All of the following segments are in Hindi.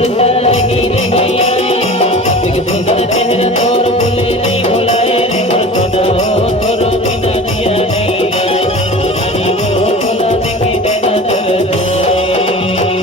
सुरता रही नहीं आए एक सुंदर चेहरा तोर भूले नहीं भुलाए रे मोर सोना हो तोरो बिना जिया नहीं जाए रानी वो भुला देंगे तेरा चल जाए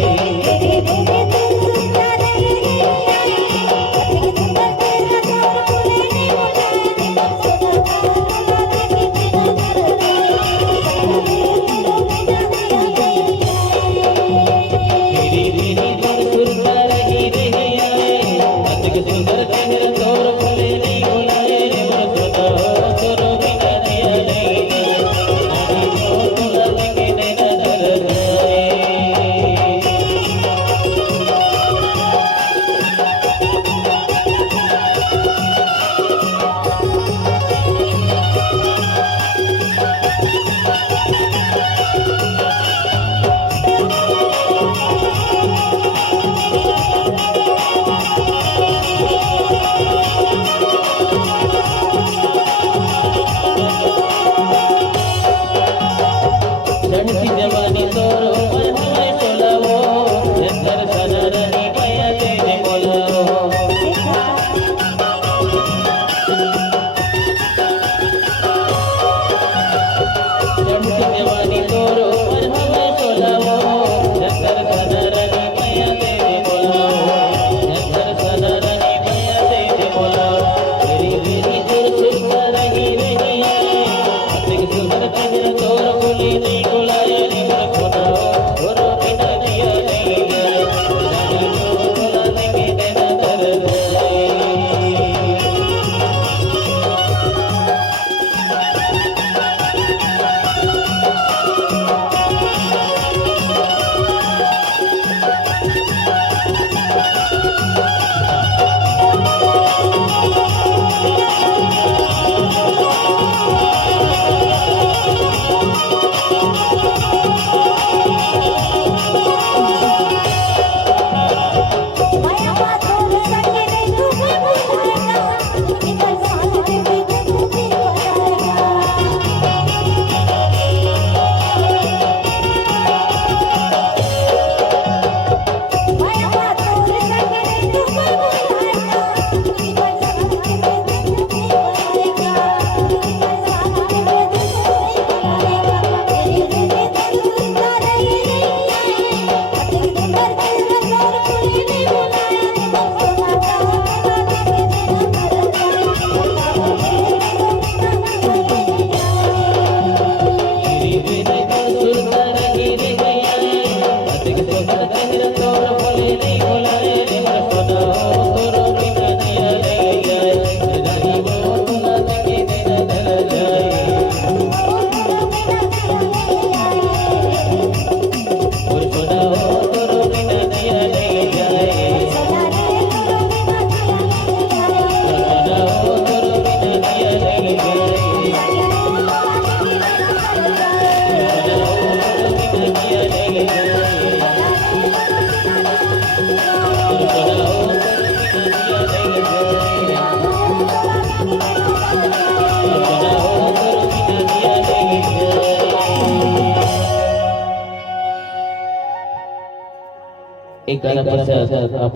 सुंदर चेहरा तोर भूले नहीं भुलाए रे मोर सोना हो तोरो बिना जिया नहीं जाए रानी वो भुला देंगे तेरा चल जाए चढ़ती जवानी तोरो पर हमें चलावो नजर सना रही भैया तेरे बोलावो चढ़ती जवानी तोरो पर हमें चलावो नजर सना रही भैया तेरे बोलावो नजर सना रही भैया तेरे बोलावो तेरी मेरी दूर सुनता रही नहीं आए एक सुंदर चेहरा तोर भूले नहीं भुलाए रे मोर सोना हो तोरो बिना जिया नहीं जाए रानी वो भुला देंगे तेरा चल जाए एक गाना पर